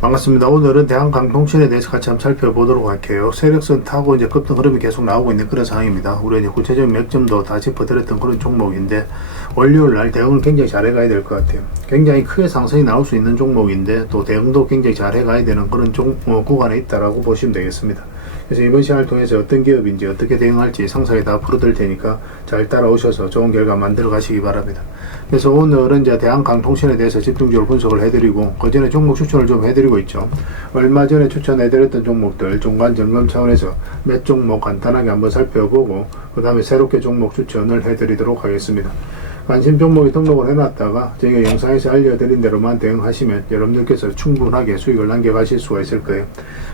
반갑습니다. 오늘은 대한강통신에 대해서 같이 한번 살펴보도록 할게요. 세력선 타고 이제 급등 흐름이 계속 나오고 있는 그런 상황입니다. 우리가 이제 구체적인 맥점도 다 짚어드렸던 그런 종목인데, 월요일 날 대응을 굉장히 잘 해가야 될 것 같아요. 굉장히 크게 상승이 나올 수 있는 종목인데, 또 대응도 굉장히 잘 해가야 되는 그런 구간에 있다라고 보시면 되겠습니다. 그래서 이번 시간을 통해서 어떤 기업인지 어떻게 대응할지 상세히 다 풀어드릴 테니까 잘 따라오셔서 좋은 결과 만들어 가시기 바랍니다. 그래서 오늘은 이제 대한강통신에 대해서 집중적으로 분석을 해드리고, 그 전에 종목 추천을 좀 해드리고 있죠. 얼마 전에 추천해드렸던 종목들 중간 점검 차원에서 몇 종목 간단하게 한번 살펴보고, 그 다음에 새롭게 종목 추천을 해드리도록 하겠습니다. 관심 종목이 등록을 해놨다가 저희가 영상에서 알려드린 대로만 대응하시면 여러분들께서 충분하게 수익을 남겨가실 수가 있을 거예요.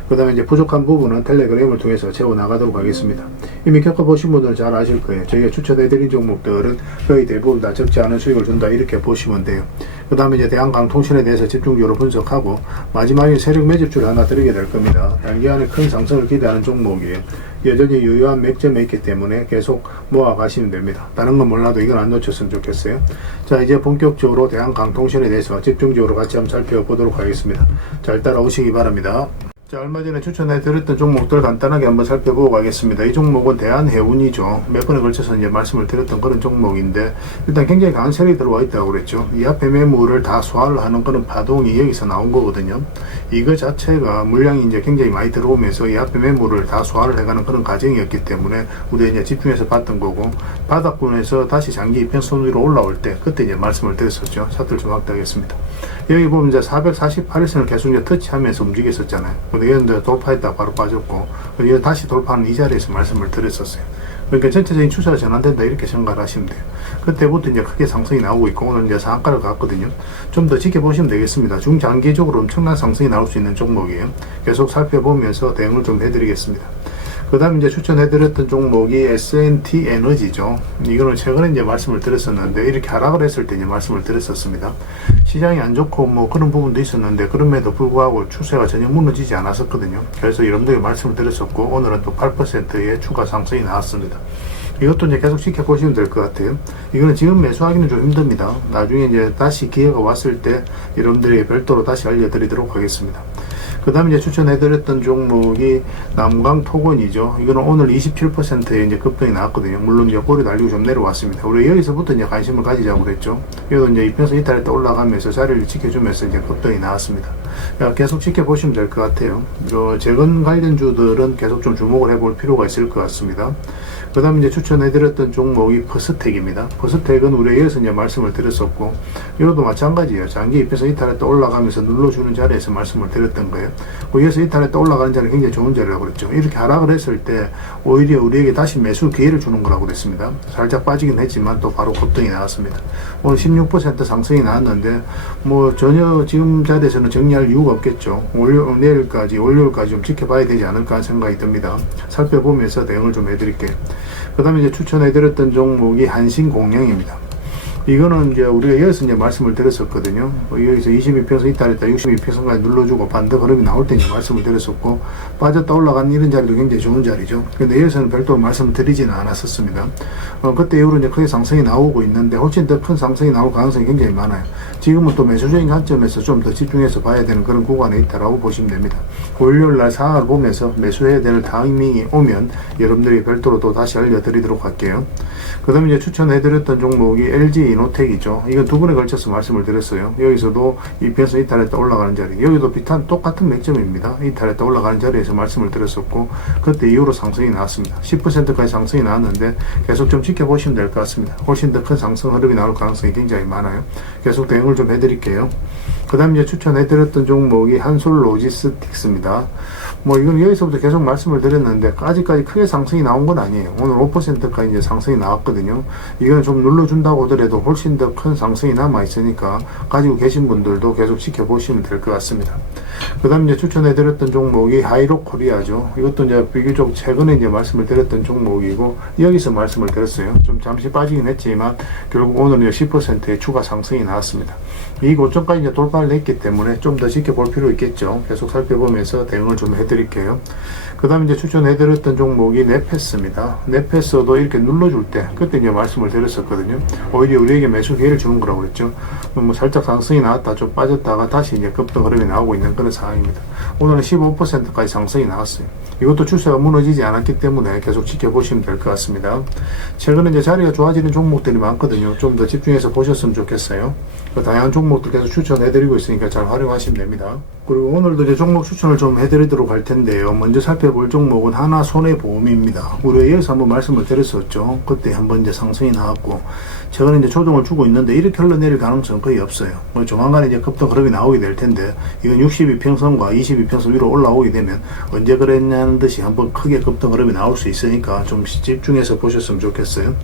그 다음에 이제 부족한 부분은 텔레그램을 통해서 채워나가도록 하겠습니다. 이미 겪어보신 분들은 잘 아실 거예요. 저희가 추천해드린 종목들은 거의 대부분 다 적지 않은 수익을 준다, 이렇게 보시면 돼요. 그 다음에 이제 대한강통신에 대해서 집중적으로 분석하고, 마지막에 세력 매집주를 하나 드리게 될 겁니다. 단기간에 큰 상승을 기대하는 종목이에요. 여전히 유효한 맥점에 있기 때문에 계속 모아가시면 됩니다. 다른 건 몰라도 이건 안 놓쳤으면 좋겠어요. 자, 이제 본격적으로 대한강통신에 대해서 집중적으로 같이 한번 살펴보도록 하겠습니다. 잘 따라오시기 바랍니다. 자, 얼마 전에 추천해드렸던 종목들 간단하게 한번 살펴보고 가겠습니다. 이 종목은 대한해운이죠. 몇 번에 걸쳐서 이제 말씀을 드렸던 그런 종목인데, 일단 굉장히 강한 세력이 들어와 있다고 그랬죠. 이 앞에 매물을 다 소화를 하는 그런 파동이 여기서 나온 거거든요. 이거 자체가 물량이 이제 굉장히 많이 들어오면서 이 앞에 매물을 다 소화를 해가는 그런 과정이었기 때문에 우리가 이제 집중해서 봤던 거고, 바닥권에서 다시 장기 이평선 위로 올라올 때 그때 이제 말씀을 드렸었죠. 차트를 좀 확대하겠습니다. 여기 보면 이제 448일선을 계속 이제 터치하면서 움직였었잖아요. 근데 이런 돌파했다가 바로 빠졌고, 이거 다시 돌파하는 이 자리에서 말씀을 드렸었어요. 그러니까 전체적인 추세가 전환된다, 이렇게 생각을 하시면 돼요. 그때부터 이제 크게 상승이 나오고 있고, 오늘 이제 상한가를 갔거든요. 좀 더 지켜보시면 되겠습니다. 중장기적으로 엄청난 상승이 나올 수 있는 종목이에요. 계속 살펴보면서 대응을 좀 해드리겠습니다. 그 다음 이제 추천해드렸던 종목이 S&T 에너지죠. 이거는 최근에 이제 말씀을 드렸었는데, 이렇게 하락을 했을 때 이제 말씀을 드렸었습니다. 시장이 안 좋고 뭐 그런 부분도 있었는데, 그럼에도 불구하고 추세가 전혀 무너지지 않았었거든요. 그래서 여러분들에게 말씀을 드렸었고, 오늘은 또 8%의 추가 상승이 나왔습니다. 이것도 이제 계속 지켜보시면 될 것 같아요. 이거는 지금 매수하기는 좀 힘듭니다. 나중에 이제 다시 기회가 왔을 때 여러분들에게 별도로 다시 알려드리도록 하겠습니다. 그 다음에 이제 추천해드렸던 종목이 남강토건이죠. 이거는 오늘 27%의 이제 급등이 나왔거든요. 물론 이제 꼬리 달리고 좀 내려왔습니다. 우리 여기서부터 이제 관심을 가지자고 그랬죠. 여기도 이제 이평선 이탈했다 올라가면서 자리를 지켜주면서 이제 급등이 나왔습니다. 계속 지켜보시면 될 것 같아요. 재건 관련주들은 계속 좀 주목을 해볼 필요가 있을 것 같습니다. 그 다음에 이제 추천해드렸던 종목이 퍼스텍입니다. 퍼스텍은 우리가 여기서 이제 말씀을 드렸었고, 이것도 마찬가지예요. 장기 이평선 이탈했다 올라가면서 눌러주는 자리에서 말씀을 드렸던 거예요. 여기서 이탈했다 올라가는 자리는 굉장히 좋은 자리라고 그랬죠. 이렇게 하락을 했을 때 오히려 우리에게 다시 매수 기회를 주는 거라고 그랬습니다. 살짝 빠지긴 했지만 또 바로 급등이 나왔습니다. 오늘 16% 상승이 나왔는데, 뭐 전혀 지금 자리에서는 정리할 이유가 없겠죠. 내일까지, 월요일까지 좀 지켜봐야 되지 않을까 하는 생각이 듭니다. 살펴보면서 대응을 좀 해드릴게요. 그 다음에 이제 추천해드렸던 종목이 한신공영입니다. 이거는 이제 우리가 여기서 이제 말씀을 드렸었거든요. 여기서 22평선 이탈했다 62평선까지 눌러주고 반대 흐름이 나올 때 이제 말씀을 드렸었고, 빠졌다 올라간 이런 자리도 굉장히 좋은 자리죠. 근데 여기서는 별도로 말씀을 드리지는 않았었습니다. 그때 이후로 이제 크게 상승이 나오고 있는데, 훨씬 더 큰 상승이 나올 가능성이 굉장히 많아요. 지금은 또 매수적인 관점에서 좀 더 집중해서 봐야 되는 그런 구간에 있다라고 보시면 됩니다. 월요일 날 상황을 보면서 매수해야 될 타이밍이 오면 여러분들이 별도로 또 다시 알려드리도록 할게요. 그 다음에 이제 추천해드렸던 종목이 LG 이노텍이죠. 이건 두 번에 걸쳐서 말씀을 드렸어요. 여기서도 이평선 이탈했다 올라가는 자리, 여기도 비슷한 똑같은 맥점입니다. 이탈했다 올라가는 자리에서 말씀을 드렸었고, 그때 이후로 상승이 나왔습니다. 10%까지 상승이 나왔는데 계속 좀 지켜보시면 될 것 같습니다. 훨씬 더 큰 상승 흐름이 나올 가능성이 굉장히 많아요. 계속 대응을 좀 해드릴게요. 그 다음 이제 추천해드렸던 종목이 한솔로지스틱스입니다. 뭐 이건 여기서부터 계속 말씀을 드렸는데, 아직까지 크게 상승이 나온 건 아니에요. 오늘 5%까지 이제 상승이 나왔거든요. 이건 좀 눌러준다고 하더라도 훨씬 더 큰 상승이 남아있으니까 가지고 계신 분들도 계속 지켜보시면 될 것 같습니다. 그 다음 이제 추천해드렸던 종목이 하이로코리아죠. 이것도 이제 비교적 최근에 이제 말씀을 드렸던 종목이고, 여기서 말씀을 드렸어요. 좀 잠시 빠지긴 했지만 결국 오늘은 10%의 추가 상승이 나왔습니다. 이 고점까지 이제 돌파를 했기 때문에 좀 더 지켜볼 필요 있겠죠. 계속 살펴보면서 대응을 좀 해드릴게요. 그 다음에 이제 추천해드렸던 종목이 네페스입니다. 네페스도 이렇게 눌러줄 때 그때 이제 말씀을 드렸었거든요. 오히려 우리에게 매수 기회를 주는 거라고 그랬죠. 뭐 살짝 상승이 나왔다 좀 빠졌다가 다시 이제 급등 흐름이 나오고 있는 그런 상황. 상황입니다. 오늘은 15%까지 상승이 나왔어요. 이것도 추세가 무너지지 않았기 때문에 계속 지켜보시면 될 것 같습니다. 최근에 이제 자리가 좋아지는 종목들이 많거든요. 좀 더 집중해서 보셨으면 좋겠어요. 다양한 종목들 계속 추천해드리고 있으니까 잘 활용하시면 됩니다. 그리고 오늘도 이제 종목 추천을 좀 해드리도록 할 텐데요. 먼저 살펴볼 종목은 하나손해보험입니다. 우리가 여기서 한번 말씀을 드렸었죠. 그때 한번 이제 상승이 나왔고, 최근에 이제 조정을 주고 있는데 이렇게 흘러내릴 가능성은 거의 없어요. 조만간에 이제 급등 흐름이 나오게 될 텐데, 이건 62평선과 22평선 위로 올라오게 되면 언제 그랬냐는 듯이 한번 크게 급등 흐름이 나올 수 있으니까 좀 집중해서 보셨으면 좋겠어요.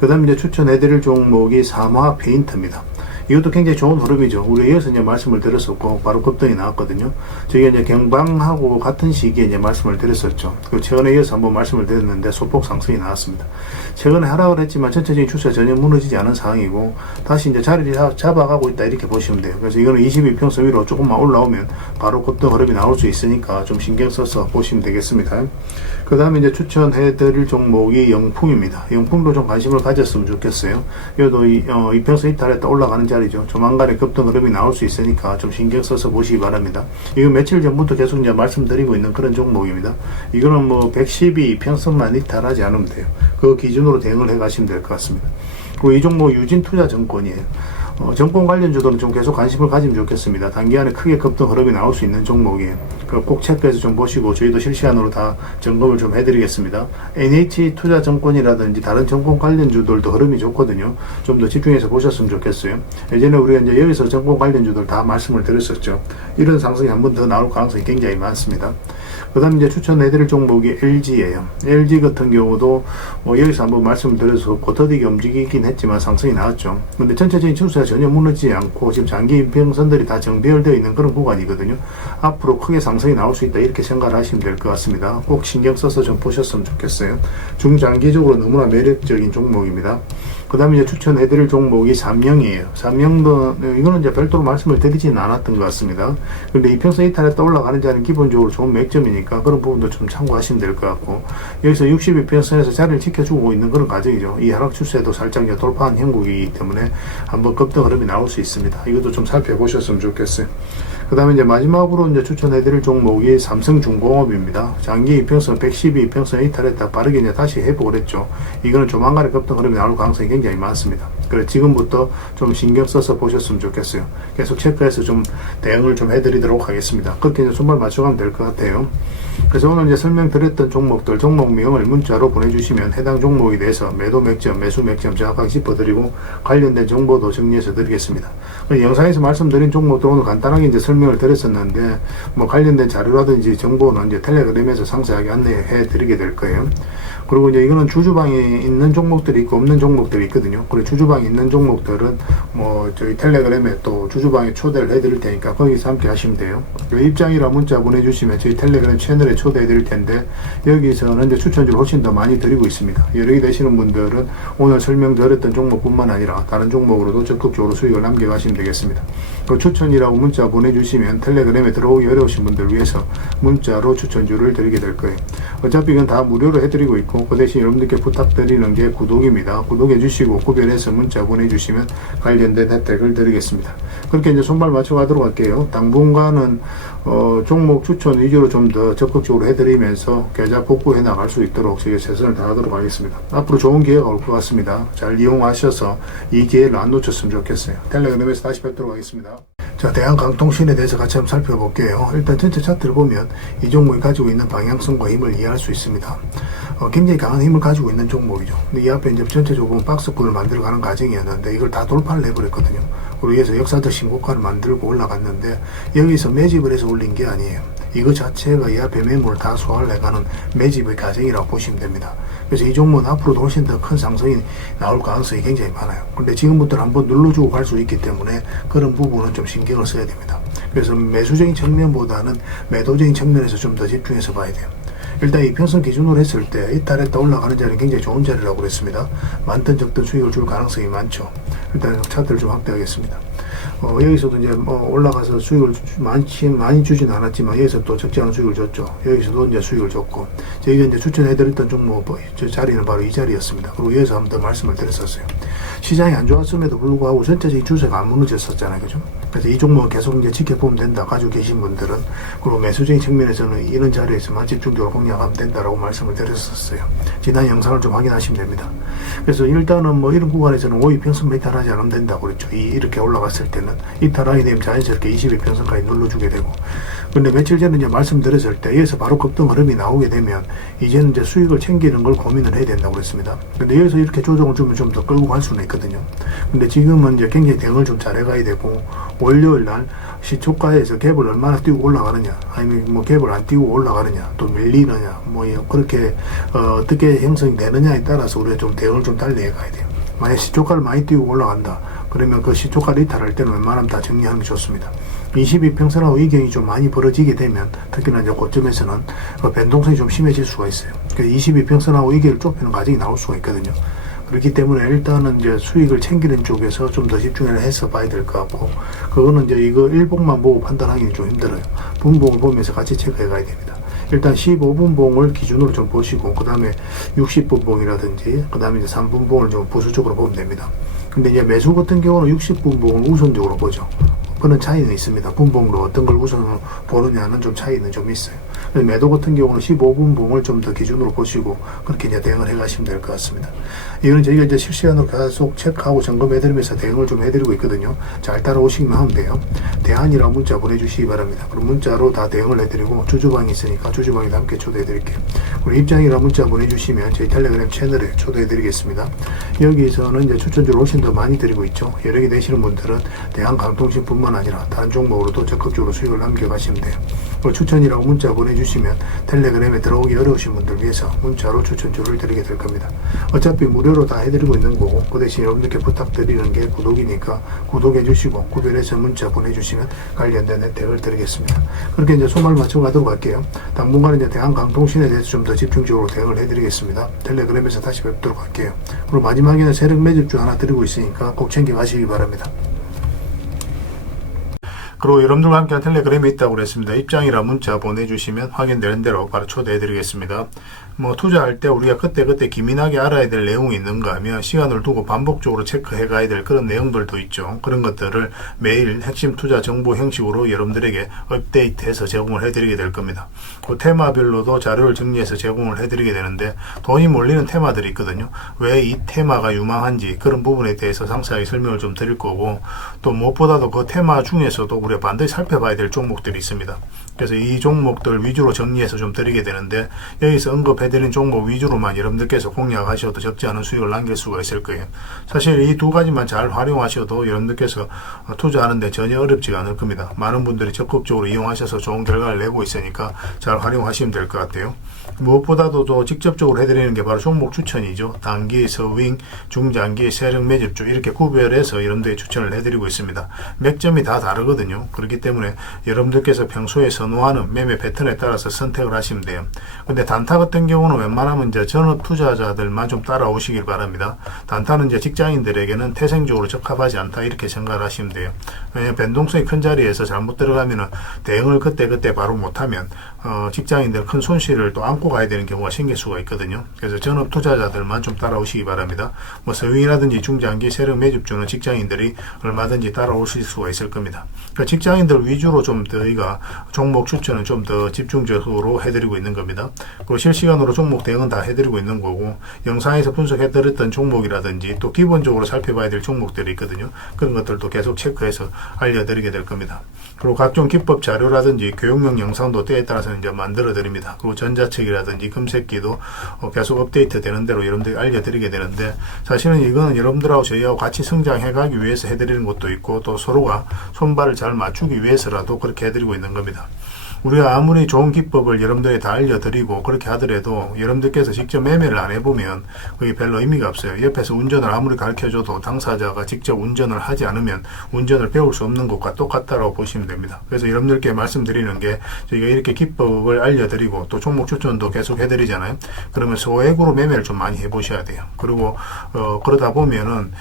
그 다음에 이제 추천해드릴 종목이 삼화 페인트입니다. 이것도 굉장히 좋은 흐름이죠. 우리 여기서 이제 말씀을 드렸었고, 바로 급등이 나왔거든요. 저희가 이제 경방하고 같은 시기에 이제 말씀을 드렸었죠. 그 최근에 이어서 한번 말씀을 드렸는데, 소폭 상승이 나왔습니다. 최근에 하락을 했지만 전체적인 추세가 전혀 무너지지 않은 상황이고, 다시 이제 자리를 잡아가고 있다, 이렇게 보시면 돼요. 그래서 이거는 22평선 위로 조금만 올라오면 바로 급등 흐름이 나올 수 있으니까 좀 신경 써서 보시면 되겠습니다. 그 다음에 이제 추천해드릴 종목이 영풍입니다. 영풍도 좀 관심을 가졌으면 좋겠어요. 이것도 이평선 이탈했다 올라가는 자리죠. 조만간에 급등 흐름이 나올 수 있으니까 좀 신경 써서 보시기 바랍니다. 이거 며칠 전부터 계속 이제 말씀드리고 있는 그런 종목입니다. 이거는 뭐 112평선만 이탈하지 않으면 돼요. 그 기준으로 대응을 해 가시면 될 것 같습니다. 그리고 이 종목 유진투자증권이에요. 정권 관련주들은 좀 계속 관심을 가지면 좋겠습니다. 단기간에 크게 급등 흐름이 나올 수 있는 종목이에요. 꼭 체크해서 좀 보시고 저희도 실시간으로 다 점검을 좀 해드리겠습니다. NH투자증권이라든지 다른 정권 관련주들도 흐름이 좋거든요. 좀 더 집중해서 보셨으면 좋겠어요. 예전에 우리가 이제 여기서 정권 관련주들 다 말씀을 드렸었죠. 이런 상승이 한 번 더 나올 가능성이 굉장히 많습니다. 그 다음 이제 추천해드릴 종목이 LG예요. LG 같은 경우도 여기서 한번 말씀을 드려서 고터디게 움직이긴 했지만 상승이 나왔죠. 근데 전체적인 추세가 전혀 무너지지 않고 지금 장기 인평선들이 다 정비열되어 있는 그런 구간이거든요. 앞으로 크게 상승이 나올 수 있다, 이렇게 생각을 하시면 될 것 같습니다. 꼭 신경 써서 좀 보셨으면 좋겠어요. 중장기적으로 너무나 매력적인 종목입니다. 그 다음에 이제 추천해드릴 종목이 삼영이에요. 삼영도, 이거는 이제 별도로 말씀을 드리지는 않았던 것 같습니다. 근데 이평선 이탈했다 올라가는 자리는 기본적으로 좋은 맥점이니까 그런 부분도 좀 참고하시면 될 것 같고, 여기서 62평선에서 자리를 지켜주고 있는 그런 과정이죠. 이 하락 추세도 살짝 이제 돌파한 형국이기 때문에 한번 급등 흐름이 나올 수 있습니다. 이것도 좀 살펴보셨으면 좋겠어요. 그 다음에 이제 마지막으로 이제 추천해드릴 종목이 삼성중공업입니다. 장기 이평선 112평선 이탈했다 빠르게 이제 다시 회복을 했죠. 이거는 조만간에 급등 흐름이 나올 가능성이 굉장히 많습니다. 그래서 지금부터 좀 신경 써서 보셨으면 좋겠어요. 계속 체크해서 좀 대응을 좀 해드리도록 하겠습니다. 그렇게 이제 손발 맞춰가면 될 것 같아요. 그래서 오늘 이제 설명드렸던 종목들, 종목명을 문자로 보내주시면 해당 종목에 대해서 매도 맥점, 매수 맥점 정확하게 짚어드리고 관련된 정보도 정리해서 드리겠습니다. 영상에서 말씀드린 종목도 오늘 간단하게 이제 설명을 드렸었는데, 뭐 관련된 자료라든지 정보는 이제 텔레그램에서 상세하게 안내해 드리게 될 거예요. 그리고 이제 이거는 주주방에 있는 종목들이 있고 없는 종목들이 있거든요. 그리고 주주방에 있는 종목들은 뭐 저희 텔레그램에 또 주주방에 초대를 해드릴 테니까 거기서 함께 하시면 돼요. 입장이라 문자 보내주시면 저희 텔레그램 채널에 초대해 드릴 텐데, 여기서는 이제 추천주를 훨씬 더 많이 드리고 있습니다. 여러 개 되시는 분들은 오늘 설명드렸던 종목뿐만 아니라 다른 종목으로도 적극적으로 수익을 남겨가시면 되겠습니다. 그 추천이라고 문자 보내주시면 텔레그램에 들어오기 어려우신 분들 위해서 문자로 추천주를 드리게 될 거예요. 어차피 이건 다 무료로 해드리고 있고, 그 대신 여러분들께 부탁드리는 게 구독입니다. 구독해 주시고 구별해서 문자 보내주시면 관련된 혜택을 드리겠습니다. 그렇게 이제 손발 맞춰 가도록 할게요. 당분간은 종목 추천 위주로 좀 더 적극적으로 해드리면서 계좌 복구해 나갈 수 있도록 제가 최선을 다하도록 하겠습니다. 앞으로 좋은 기회가 올 것 같습니다. 잘 이용하셔서 이 기회를 안 놓쳤으면 좋겠어요. 텔레그램에서 다시 뵙도록 하겠습니다. 자, 대한강통신에 대해서 같이 한번 살펴볼게요. 일단 전체 차트를 보면 이 종목이 가지고 있는 방향성과 힘을 이해할 수 있습니다. 굉장히 강한 힘을 가지고 있는 종목이죠. 근데 이 앞에 이제 전체적으로 박스권을 만들어가는 과정이었는데 이걸 다 돌파를 해버렸거든요. 그리고 여기서 역사적 신고가를 만들고 올라갔는데 여기서 매집을 해서 올린 게 아니에요. 이거 자체가 이 앞에 매물을 다 소화를 해가는 매집의 과정이라고 보시면 됩니다. 그래서 이 종목은 앞으로도 훨씬 더 큰 상승이 나올 가능성이 굉장히 많아요. 근데 지금부터는 한번 눌러주고 갈 수 있기 때문에 그런 부분은 좀 신경을 써야 됩니다. 그래서 매수적인 측면보다는 매도적인 측면에서 좀 더 집중해서 봐야 돼요. 일단 이평선 기준으로 했을 때 이탈했다 올라가는 자리는 굉장히 좋은 자리라고 그랬습니다. 많든 적든 수익을 줄 가능성이 많죠. 일단 차트를 좀 확대하겠습니다. 여기서도 이제 올라가서 수익을 많이 주진 않았지만 여기서 또 적지 않은 수익을 줬죠. 여기서도 이제 수익을 줬고, 저희가 이제 추천해드렸던 종목 저 자리는 바로 이 자리였습니다. 그리고 여기서 한 번 더 말씀을 드렸었어요. 시장이 안 좋았음에도 불구하고 전체적인 추세가 안 무너졌었잖아요, 그죠? 그래서 이 종목은 계속 이제 지켜보면 된다. 가지고 계신 분들은. 그리고 매수적인 측면에서는 이런 자리에서만 집중적으로 공략하면 된다라고 말씀을 드렸었어요. 지난 영상을 좀 확인하시면 됩니다. 그래서 일단은 뭐 이런 구간에서는 5이평선 이탈하지 않으면 된다고 그랬죠. 이렇게 올라갔을 때는 이탈하게 되면 자연스럽게 22평선까지 눌러주게 되고. 근데 며칠 전에 이제 말씀드렸을 때 여기서 바로 급등 흐름이 나오게 되면 이제는 이제 수익을 챙기는 걸 고민을 해야 된다고 그랬습니다. 근데 여기서 이렇게 조정을 주면 좀 더 끌고 갈 수는 있거든요. 근데 지금은 이제 굉장히 대응을 좀 잘해가야 되고, 월요일 날 시초가에서 갭을 얼마나 띄우고 올라가느냐, 아니면 뭐 갭을 안 띄우고 올라가느냐, 또 밀리느냐, 뭐 그렇게 어떻게 형성이 되느냐에 따라서 우리가 좀 대응을 좀 달리 해가야 돼요. 만약 시초가를 많이 띄우고 올라간다, 그러면 그 시초가를 이탈할 때는 웬만하면 다 정리하는 게 좋습니다. 22평선하고 이경이 좀 많이 벌어지게 되면, 특히나 이제 고점에서는 변동성이 좀 심해질 수가 있어요. 그래서 22평선하고 이경을 좁히는 과정이 나올 수가 있거든요. 그렇기 때문에 일단은 이제 수익을 챙기는 쪽에서 좀 더 집중을 해서 봐야 될 것 같고, 그거는 이제 이거 일봉만 보고 판단하기는 좀 힘들어요. 분봉을 보면서 같이 체크해 가야 됩니다. 일단 15분봉을 기준으로 좀 보시고, 그 다음에 60분봉이라든지, 그 다음에 이제 3분봉을 좀 부수적으로 보면 됩니다. 근데 이제 매수 같은 경우는 60분봉을 우선적으로 보죠. 그런 차이는 있습니다. 분봉으로 어떤 걸 우선으로 보느냐는 좀 차이는 좀 있어요. 매도 같은 경우는 15분봉을 좀 더 기준으로 보시고 그렇게 이제 대응을 해 가시면 될 것 같습니다. 이거는 저희가 이제 실시간으로 계속 체크하고 점검해드리면서 대응을 좀 해드리고 있거든요. 잘 따라오시기만 하면 돼요. 대안이라고 문자 보내주시기 바랍니다. 그럼 문자로 다 대응을 해드리고, 주주방이 있으니까 주주방에도 함께 초대해드릴게요. 그리고 입장이라고 문자 보내주시면 저희 텔레그램 채널에 초대해드리겠습니다. 여기서는 이제 추천주를 훨씬 더 많이 드리고 있죠. 여러 개 되시는 분들은 대한강통신뿐만 아니라 다른 종목으로도 적극적으로 수익을 남겨가시면 돼요. 그리고 추천이라고 문자 보내주시면 텔레그램에 들어오기 어려우신 분들 위해서 문자로 추천주를 드리게 될 겁니다. 어차피 무료로 다 해드리고 있는 거고, 그 대신 여러분들께 부탁드리는 게 구독이니까 구독해 주시고 구별해서 문자 보내주시면 관련된 혜택을 드리겠습니다. 그렇게 이제 소말 맞춰 가도록 할게요. 당분간 이제 대한강통신에 대해서 좀 더 집중적으로 대응을 해드리겠습니다. 텔레그램에서 다시 뵙도록 할게요. 그리고 마지막에는 세력 매집주 하나 드리고 있으니까 꼭 챙겨 가시기 바랍니다. 그리고 여러분들과 함께한 텔레그램이 있다고 그랬습니다. 입장이라 문자 보내주시면 확인되는 대로 바로 초대해드리겠습니다. 뭐 투자할 때 우리가 그때그때 기민하게 알아야 될 내용이 있는가 하면 시간을 두고 반복적으로 체크해 가야 될 그런 내용들도 있죠. 그런 것들을 매일 핵심 투자 정보 형식으로 여러분들에게 업데이트해서 제공을 해드리게 될 겁니다. 그 테마별로도 자료를 정리해서 제공을 해드리게 되는데, 돈이 몰리는 테마들이 있거든요. 왜 이 테마가 유망한지 그런 부분에 대해서 상세하게 설명을 좀 드릴 거고, 또 무엇보다도 그 테마 중에서도 우리가 반드시 살펴봐야 될 종목들이 있습니다. 그래서 이 종목들 위주로 정리해서 좀 드리게 되는데, 여기서 언급해드린 종목 위주로만 여러분들께서 공략하셔도 적지 않은 수익을 남길 수가 있을 거예요. 사실 이 두 가지만 잘 활용하셔도 여러분들께서 투자하는데 전혀 어렵지가 않을 겁니다. 많은 분들이 적극적으로 이용하셔서 좋은 결과를 내고 있으니까 잘 활용하시면 될 것 같아요. 무엇보다도 더 직접적으로 해드리는 게 바로 종목 추천이죠. 단기, 서윙, 중장기, 세력 매집주 이렇게 구별해서 여러분들이 추천을 해드리고 있습니다. 맥점이 다 다르거든요. 그렇기 때문에 여러분들께서 평소에 선호하는 매매 패턴에 따라서 선택을 하시면 돼요. 근데 단타 같은 경우는 웬만하면 이제 전업 투자자들만 좀 따라오시길 바랍니다. 단타는 이제 직장인들에게는 태생적으로 적합하지 않다 이렇게 생각을 하시면 돼요. 왜냐하면 변동성이 큰 자리에서 잘못 들어가면은 대응을 그때 바로 못하면 직장인들 큰 손실을 또 안고 가야 되는 경우가 생길 수가 있거든요. 그래서 전업 투자자들만 좀 따라오시기 바랍니다. 뭐 서윙이라든지 중장기 세력 매집주는 직장인들이 얼마든지 따라오실 수가 있을 겁니다. 그러니까 직장인들 위주로 좀 저희가 종목 추천은 좀 더 집중적으로 해드리고 있는 겁니다. 그리고 실시간으로 종목 대응은 다 해드리고 있는 거고, 영상에서 분석해드렸던 종목이라든지 또 기본적으로 살펴봐야 될 종목들이 있거든요. 그런 것들도 계속 체크해서 알려드리게 될 겁니다. 그리고 각종 기법 자료라든지 교육용 영상도 때에 따라서 이제 만들어 드립니다. 그리고 전자책이라든지 검색기도 계속 업데이트 되는 대로 여러분들이 알려드리게 되는데, 사실은 이거는 여러분들하고 저희하고 같이 성장해 가기 위해서 해드리는 것도 있고, 또 서로가 손발을 잘 맞추기 위해서라도 그렇게 해드리고 있는 겁니다. 우리가 아무리 좋은 기법을 여러분들에 다 알려드리고 그렇게 하더라도 여러분들께서 직접 매매를 안 해보면 그게 별로 의미가 없어요. 옆에서 운전을 아무리 가르쳐줘도 당사자가 직접 운전을 하지 않으면 운전을 배울 수 없는 것과 똑같다라고 보시면 됩니다. 그래서 여러분들께 말씀드리는 게, 저희가 이렇게 기법을 알려드리고 또 종목 추천도 계속 해드리잖아요. 그러면 소액으로 매매를 좀 많이 해보셔야 돼요. 그리고 그러다 보면은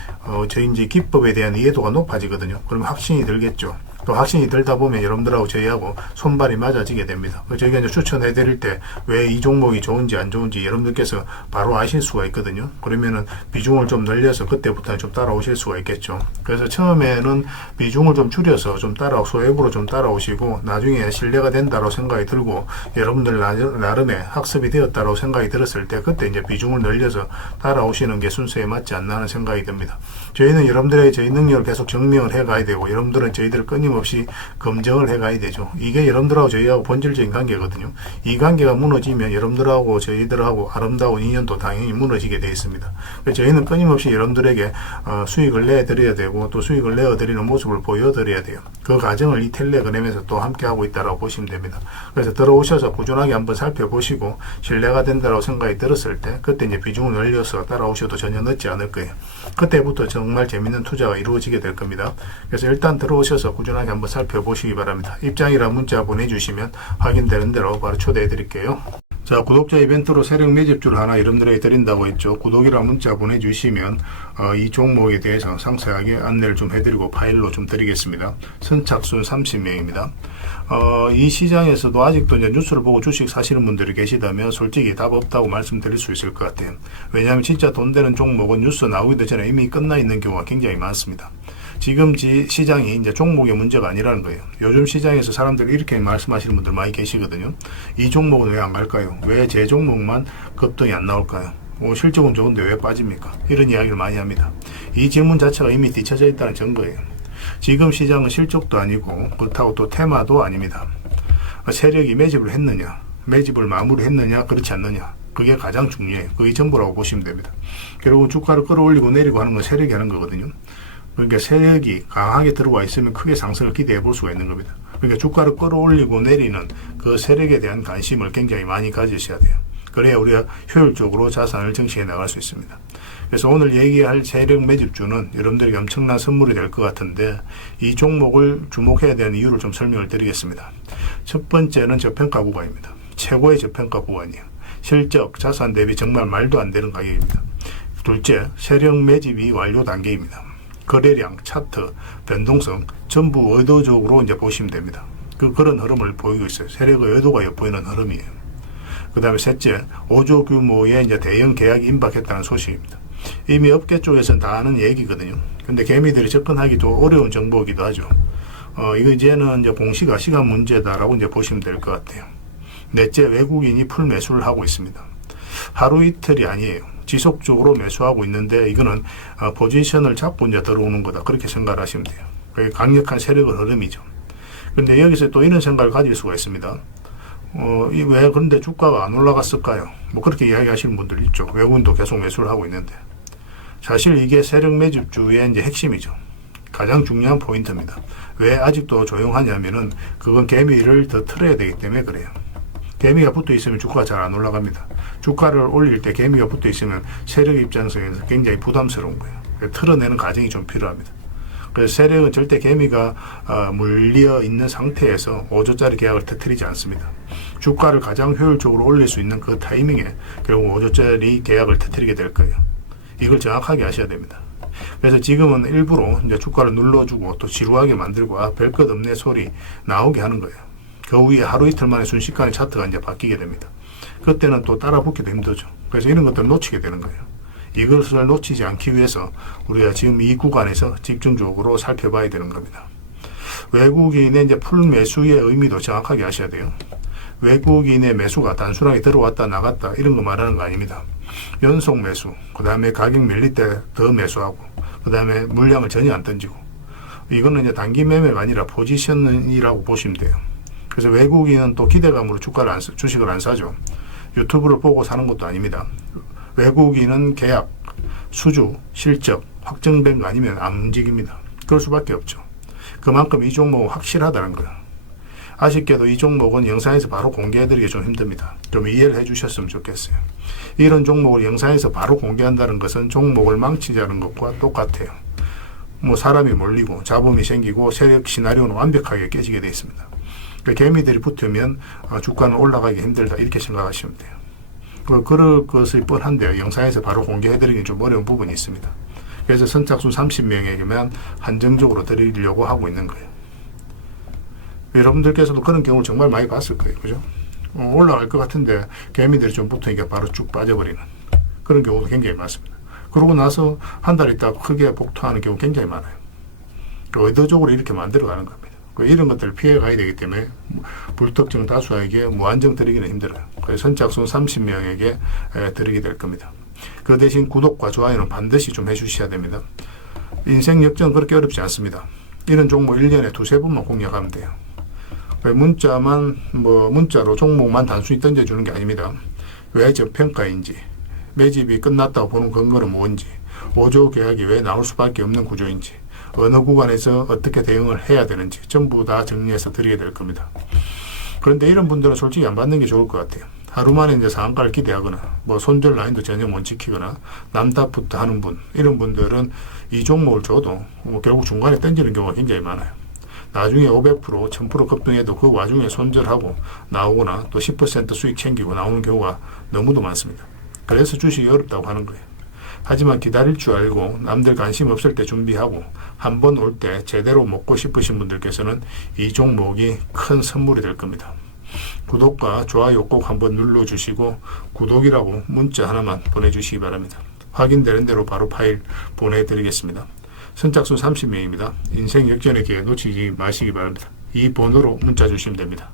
저희 이제 기법에 대한 이해도가 높아지거든요. 그러면 확신이 들겠죠. 또 확신이 들다 보면 여러분들하고 저희하고 손발이 맞아지게 됩니다. 저희가 이제 추천해 드릴 때 왜 이 종목이 좋은지 안 좋은지 여러분들께서 바로 아실 수가 있거든요. 그러면은 비중을 좀 늘려서 그때부터 좀 따라오실 수가 있겠죠. 그래서 처음에는 비중을 좀 줄여서 좀 소액으로 좀 따라오시고 나중에 신뢰가 된다고 생각이 들고 여러분들 나름의 학습이 되었다고 생각이 들었을 때 그때 이제 비중을 늘려서 따라오시는 게 순서에 맞지 않나 하는 생각이 듭니다. 저희는 여러분들의 저희 능력을 계속 증명을 해 가야 되고 여러분들은 저희들을 끊임없이 검증을 해 가야 되죠. 이게 여러분들하고 저희하고 본질적인 관계거든요. 이 관계가 무너지면 여러분들하고 저희들하고 아름다운 인연도 당연히 무너지게 되어 있습니다. 그래서 저희는 끊임없이 여러분들에게 수익을 내드려야 되고 또 수익을 내어드리는 모습을 보여드려야 돼요. 그 과정을 이 텔레그램에서 또 함께 하고 있다고 보시면 됩니다. 그래서 들어오셔서 꾸준하게 한번 살펴보시고 신뢰가 된다고 생각이 들었을 때 그때 이제 비중을 늘려서 따라오셔도 전혀 늦지 않을 거예요. 그때부터 정말 재밌는 투자가 이루어지게 될 겁니다. 그래서 일단 들어오셔서 꾸준하게 한번 살펴보시기 바랍니다. 입장이라 문자 보내주시면 확인되는 대로 바로 초대해 드릴게요. 자, 구독자 이벤트로 세력 매집주를 하나 여러분들에게 드린다고 했죠. 구독이랑 문자 보내주시면 이 종목에 대해서 상세하게 안내를 좀 해드리고 파일로 좀 드리겠습니다. 선착순 30명입니다. 이 시장에서도 아직도 이제 뉴스를 보고 주식 사시는 분들이 계시다면 솔직히 답 없다고 말씀드릴 수 있을 것 같아요. 왜냐하면 진짜 돈 되는 종목은 뉴스 나오기도 전에 이미 끝나 있는 경우가 굉장히 많습니다. 지금 시장이 이제 종목의 문제가 아니라는 거예요. 요즘 시장에서 사람들이 이렇게 말씀하시는 분들 많이 계시거든요. 이 종목은 왜 안 갈까요? 왜 제 종목만 급등이 안 나올까요? 실적은 좋은데 왜 빠집니까? 이런 이야기를 많이 합니다. 이 질문 자체가 이미 뒤쳐져 있다는 증거예요. 지금 시장은 실적도 아니고 그렇다고 또 테마도 아닙니다. 세력이 매집을 했느냐, 매집을 마무리했느냐, 그렇지 않느냐. 그게 가장 중요해요. 그게 전부라고 보시면 됩니다. 결국 주가를 끌어올리고 내리고 하는 건 세력이 하는 거거든요. 그러니까 세력이 강하게 들어와 있으면 크게 상승을 기대해 볼 수가 있는 겁니다. 그러니까 주가를 끌어올리고 내리는 그 세력에 대한 관심을 굉장히 많이 가지셔야 돼요. 그래야 우리가 효율적으로 자산을 정치해 나갈 수 있습니다. 그래서 오늘 얘기할 세력 매집주는 여러분들에게 엄청난 선물이 될 것 같은데 이 종목을 주목해야 되는 이유를 좀 설명을 드리겠습니다. 첫 번째는 저평가 구간입니다. 최고의 저평가 구간이에요. 실적, 자산 대비 정말 말도 안 되는 가격입니다. 둘째, 세력 매집이 완료 단계입니다. 거래량, 차트, 변동성 전부 의도적으로 이제 보시면 됩니다. 그런 흐름을 보이고 있어요. 세력의 의도가 엿보이는 흐름이에요. 그 다음에 셋째, 5조 규모의 이제 대형 계약이 임박했다는 소식입니다. 이미 업계 쪽에서는 다 아는 얘기거든요. 근데 개미들이 접근하기도 어려운 정보이기도 하죠. 이거 이제는 이제 공시가 시간 문제다라고 이제 보시면 될 것 같아요. 넷째, 외국인이 풀 매수를 하고 있습니다. 하루 이틀이 아니에요. 지속적으로 매수하고 있는데 이거는 포지션을 잡고 이제 들어오는 거다. 그렇게 생각을 하시면 돼요. 그게 강력한 세력의 흐름이죠. 그런데 여기서 또 이런 생각을 가질 수가 있습니다. 왜 그런데 주가가 안 올라갔을까요? 뭐 그렇게 이야기하시는 분들 있죠. 외국인도 계속 매수를 하고 있는데. 사실 이게 세력 매집주의 이제 핵심이죠. 가장 중요한 포인트입니다. 왜 아직도 조용하냐면은 그건 개미를 더 틀어야 되기 때문에 그래요. 개미가 붙어 있으면 주가가 잘 안 올라갑니다. 주가를 올릴 때 개미가 붙어 있으면 세력 입장에서 굉장히 부담스러운 거예요. 틀어내는 과정이 좀 필요합니다. 그래서 세력은 절대 개미가 물려 있는 상태에서 5조짜리 계약을 터뜨리지 않습니다. 주가를 가장 효율적으로 올릴 수 있는 그 타이밍에 결국 5조짜리 계약을 터뜨리게 될 거예요. 이걸 정확하게 아셔야 됩니다. 그래서 지금은 일부러 이제 주가를 눌러주고 또 지루하게 만들고 별 것 없네 소리 나오게 하는 거예요. 그 후에 하루 이틀 만에 순식간에 차트가 이제 바뀌게 됩니다. 그때는 또 따라 붙기도 힘들죠. 그래서 이런 것들을 놓치게 되는 거예요. 이것을 놓치지 않기 위해서 우리가 지금 이 구간에서 집중적으로 살펴봐야 되는 겁니다. 외국인의 이제 풀 매수의 의미도 정확하게 아셔야 돼요. 외국인의 매수가 단순하게 들어왔다 나갔다 이런 거 말하는 거 아닙니다. 연속 매수, 그 다음에 가격 밀릴 때 더 매수하고, 그 다음에 물량을 전혀 안 던지고, 이거는 이제 단기 매매가 아니라 포지션이라고 보시면 돼요. 그래서 외국인은 또 기대감으로 주식을 안 사죠. 유튜브를 보고 사는 것도 아닙니다. 외국인은 계약, 수주, 실적 확정된 거 아니면 안 움직입니다. 그럴 수밖에 없죠. 그만큼 이 종목은 확실하다는 거예요. 아쉽게도 이 종목은 영상에서 바로 공개해드리기 좀 힘듭니다. 좀 이해를 해주셨으면 좋겠어요. 이런 종목을 영상에서 바로 공개한다는 것은 종목을 망치자는 것과 똑같아요. 뭐 사람이 몰리고 잡음이 생기고 세력 시나리오는 완벽하게 깨지게 되어 있습니다. 개미들이 붙으면 주가는 올라가기 힘들다 이렇게 생각하시면 돼요. 그럴 것이 뻔한데요. 영상에서 바로 공개해드리기 좀 어려운 부분이 있습니다. 그래서 선착순 30명에게만 한정적으로 드리려고 하고 있는 거예요. 여러분들께서도 그런 경우를 정말 많이 봤을 거예요. 그죠? 올라갈 것 같은데 개미들이 좀 붙으니까 바로 쭉 빠져버리는 그런 경우도 굉장히 많습니다. 그러고 나서 한 달 있다가 크게 복토하는 경우 굉장히 많아요. 의도적으로 이렇게 만들어가는 겁니다. 이런 것들을 피해가야 되기 때문에 불특정 다수에게 무한정 드리기는 힘들어요. 그래서 선착순 30명에게 드리게 될 겁니다. 그 대신 구독과 좋아요는 반드시 좀 해주셔야 됩니다. 인생 역전 그렇게 어렵지 않습니다. 이런 종목 1년에 두세 번만 공략하면 돼요. 문자로 종목만 단순히 던져주는 게 아닙니다. 왜 저평가인지, 매집이 끝났다고 보는 근거는 뭔지, 5조 계약이 왜 나올 수밖에 없는 구조인지, 어느 구간에서 어떻게 대응을 해야 되는지 전부 다 정리해서 드리게 될 겁니다. 그런데 이런 분들은 솔직히 안 받는 게 좋을 것 같아요. 하루 만에 이제 상한가를 기대하거나 손절 라인도 전혀 못 지키거나 남답부터 하는 분, 이런 분들은 이 종목을 줘도 결국 중간에 던지는 경우가 굉장히 많아요. 나중에 500%, 1000% 급등해도 그 와중에 손절하고 나오거나 또 10% 수익 챙기고 나오는 경우가 너무도 많습니다. 그래서 주식이 어렵다고 하는 거예요. 하지만 기다릴 줄 알고 남들 관심 없을 때 준비하고 한 번 올 때 제대로 먹고 싶으신 분들께서는 이 종목이 큰 선물이 될 겁니다. 구독과 좋아요 꼭 한번 눌러주시고 구독이라고 문자 하나만 보내주시기 바랍니다. 확인되는 대로 바로 파일 보내드리겠습니다. 선착순 30명입니다. 인생 역전의 기회 놓치지 마시기 바랍니다. 이 번호로 문자 주시면 됩니다.